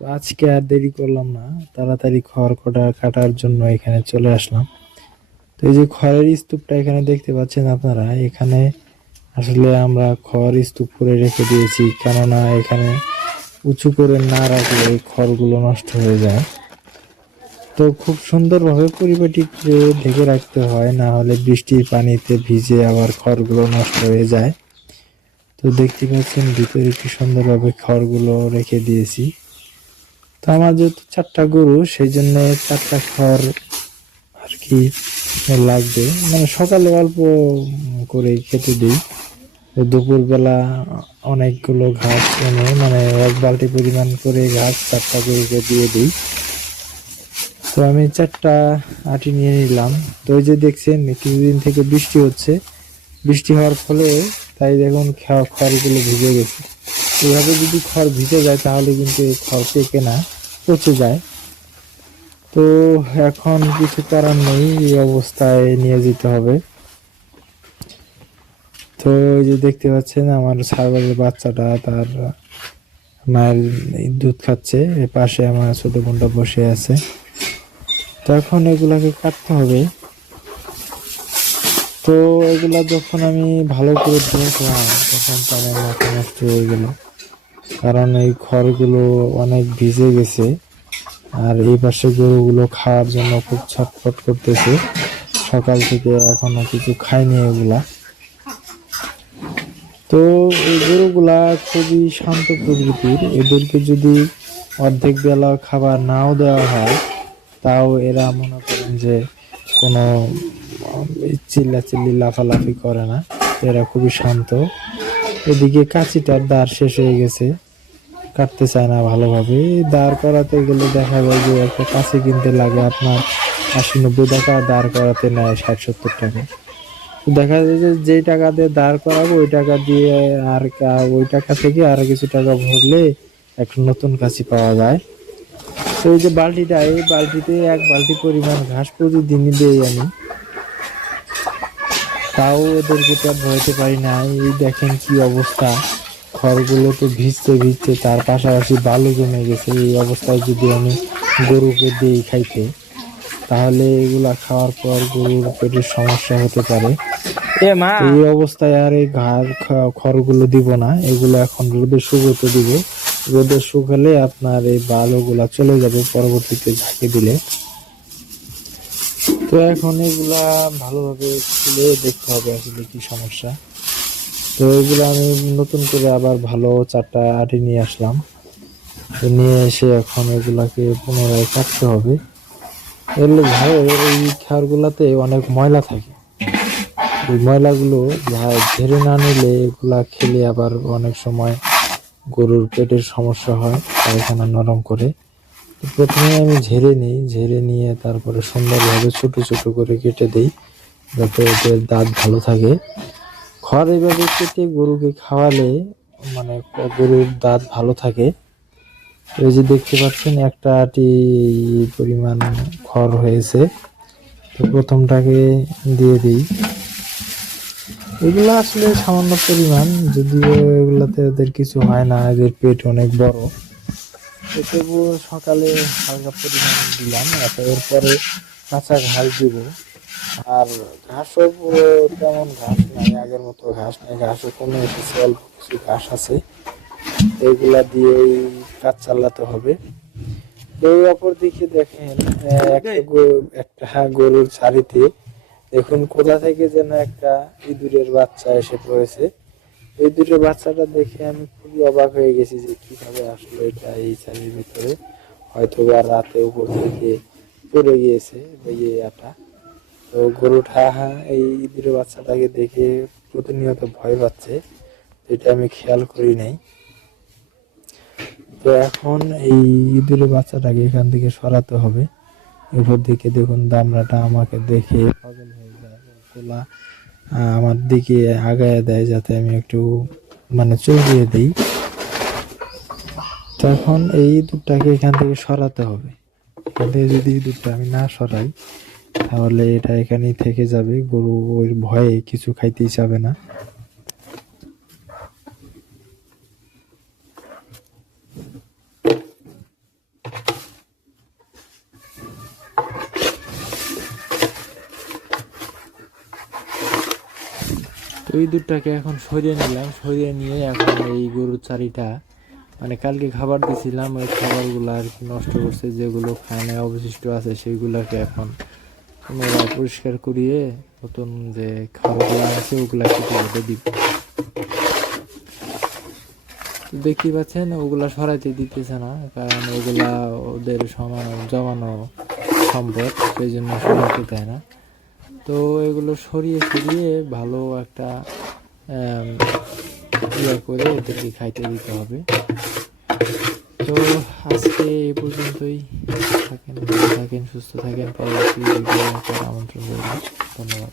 তো আজকে আর দেরি করলাম না, তাড়াতাড়ি খড় কাটার জন্য এখানে চলে আসলাম। তো এই যে খড়ের স্তূপটা এখানে দেখতে পাচ্ছেন আপনারা, এখানে আসলে আমরা খড় স্তূপ করে রেখে দিয়েছি, কেননা এখানে উঁচু করে না রাখলে এই খড়গুলো নষ্ট হয়ে যায়। তো খুব সুন্দরভাবে পরিপাটি করে ঢেকে রাখতে হয়, না হলে বৃষ্টির পানিতে ভিজে আবার খড়গুলো নষ্ট হয়ে যায়। তো দেখতে পাচ্ছেন ভিতরে কি সুন্দরভাবে খড়গুলো রেখে দিয়েছি। তো আমার যেহেতু 4টা গরু, সেই জন্য 4টা খড় আর কি লাগবে। মানে সকালে অল্প করে খেতে দিই, তো দুপুর বেলা অনেকগুলো ঘাস এনে মানে 1 বালতি পরিমাণ করে ঘাস 4টা গরুকে দিয়ে দিই। তো আমি 4টা আটি নিয়ে নিলাম। তো ওই যে দেখছেন কিছুদিন থেকে বৃষ্টি হচ্ছে, বৃষ্টি হওয়ার ফলে তাই দেখুন খড়গুলো ভিজে গেছে। এভাবে যদি খড় ভিজে যায় তাহলে কিন্তু এই খড় পেকে না, পচে যায়। তো এখন কিছু করার নেই, এই অবস্থায় নিয়ে যেতে হবে। তো এই যে দেখতে পাচ্ছেন আমার ছাগলের বাচ্চাটা তার মায়ের দুধ খাচ্ছে, এর পাশে আমার ছোট বোনটা বসে আছে। তো এখন এগুলাকে কাটতে হবে। তো এগুলা যখন আমি ভালো করে দেখলাম তখন তো আমার মাথা নষ্ট হয়ে গেল, কারণ এই খড়গুলো অনেক ভিজে গেছে। আর এই পাশে গরুগুলো খাওয়ার জন্য খুব ছটফট করতেছে, সকাল থেকে এখনো কিছু খায়নি এগুলা। তো এই গরুগুলা খুবই শান্ত প্রকৃতির, এদেরকে যদি অর্ধেক বেলা খাবার নাও দেওয়া হয় তাও এরা মনে করেন যে কোনো চিল্লাচিল্লি লাফালাফি করে না, এরা খুবই শান্ত। এদিকে কাঁচিটার দাঁড় শেষ হয়ে গেছে, কাটতে চায় না ভালোভাবে। দাঁড় করাতে গেলে দেখা যায় যে একটা কাঁচি কিনতে লাগে আপনার 80-90 টাকা, দাঁড় করাতে নেয় 60-70 টাকা। দেখা যায় যে যেই টাকা দিয়ে দাঁড় করাবো ওই টাকা দিয়ে ওই টাকা থেকে আরো কিছু টাকা ভরলে একটা নতুন কাঁচি পাওয়া যায়। তো এই যে বালতিটা, এই বালতিতে 1 বালতি পরিমাণ ঘাস প্রতিদিনই দেই আমি, তাও ওদেরকে পেট ভরাতে পারি না। এই দেখেন কি অবস্থা, খড়গুলো তো ভিজতে ভিজতে তার পাশাপাশি বালু জমে গেছে। এই অবস্থায় যদি আমি গরুকে দিই খাইতে, তাহলে এগুলা খাওয়ার পর গরুর পেটের সমস্যা হতে পারে। এ মা। তো এই অবস্থায় আর এই খড়গুলো দিব না, এগুলো এখন রোদে শুকোতে দিব। রোদে শুকালে আপনার এই বালুগুলা চলে যাবে পরবর্তীতে ঝাঁকে দিলে। তো এখন এগুলা ভালোভাবে খুলে দেখতে হবে আসলে কি সমস্যা। তো এগুলো আমি নতুন করে আবার ভালো 4টা আটি নিয়ে আসলাম। তো নিয়ে এসে এখন এগুলাকে পুনরায় কাটতে হবে। এগুলো ভালো, এই খড়গুলাতে অনেক ময়লা থাকে, এই ময়লাগুলো ঝেড়ে না নিলে এগুলা খেলে আবার অনেক সময় গরুর পেটের সমস্যা হয়, পায়খানা নরম করে। তো প্রথমে আমি ঝেড়ে নিই, ঝেড়ে নিয়ে তারপরে সুন্দরভাবে ছোট ছোট করে কেটে দিই, যাতে ওদের দাঁত ভালো থাকে। খড় এভাবে কেটে গরুকে খাওয়ালে মানে গরুর দাঁত ভালো থাকে। এই যে দেখতে পাচ্ছেন একটা আটি পরিমাণ খড় হয়েছে। তো প্রথমটাকে দিয়ে দিই। এগুলো আসলে সামান্য পরিমাণ, যদিও এগুলাতে ওদের কিছু হয় না, এদের পেট অনেক বড়। তো তবুও সকালে হালকা পরিমাণ দিলাম, এরপরে কাঁচা ঘাস দিব। আর ঘাসও পুরো তেমন ঘাস নাই, আগের মতো ঘাস নাই, ঘাসও কমে এসেছে, অল্প কিছু ঘাস আছে। এগুলা দিয়েই কাজ চালাতে হবে। তো অপর দিকে দেখেন একটা গরুর ছাড়িতে দেখুন কোথা থেকে যেন একটা ইঁদুরের বাচ্চা এসে পড়েছে। ইঁদুরের বাচ্চাটা দেখে আমি খুবই অবাক হয়ে গেছি যে কিভাবে আসলে এটা এই ছাড়ির ভিতরে, হয়তো বা রাতে উপর থেকে পড়ে গিয়েছে ইয়েটা। তো গরুটা এই ইঁদুরের বাচ্চাটাকে দেখে প্রতিনিয়ত ভয় পাচ্ছে, এটা আমি খেয়াল করি নাই। তো এখন এই ইঁদুরের বাচ্চাটাকে এখান থেকে সরাতে হবে। উপর দিকে দেখুন দামড়াটা আমাকে দেখে পাগল হয়ে যায়, গোলা আমার দিকে আগায় দেয় যাতে আমি একটু মানে চড়িয়ে দিই। তো এখন এই ইঁদুরটাকে এখান থেকে সরাতে হবে। এখান থেকে যদি ইঁদুরটা আমি না সরাই তাহলে এটা এখানেই থেকে যাবে, গরু ওই ভয়ে কিছু খাইতেই চাবে না। ওই দুধটাকে এখন সরিয়ে নিলাম, সরিয়ে নিয়ে এখন এই গরুর চারিটা মানে কালকে খাবার দিছিলাম, ওই খাবারগুলো আর কি নষ্ট করছে, যেগুলো খায় না অবশিষ্ট আছে সেইগুলাকে এখন পুনরায় পরিষ্কার করিয়ে নতুন যে খাবারগুলো আছে ওগুলা কেটে কেটে দিব। দেখতে পাচ্ছেন ওগুলা সরাইতে দিতেছে না, কারণ ওগুলা ওদের সমান জমানো সম্পদ, সেই জন্য সরাইতে দেয় না। তো এগুলো সরিয়ে সরিয়ে ভালো একটা ইয়ে করে ওদেরকে খাইতে দিতে হবে। তো আজকে এই পর্যন্তই, থাকেন ভালো থাকেন সুস্থ থাকেন, পরবর্তী ভিডিও আমন্ত্রণ রইল। ধন্যবাদ।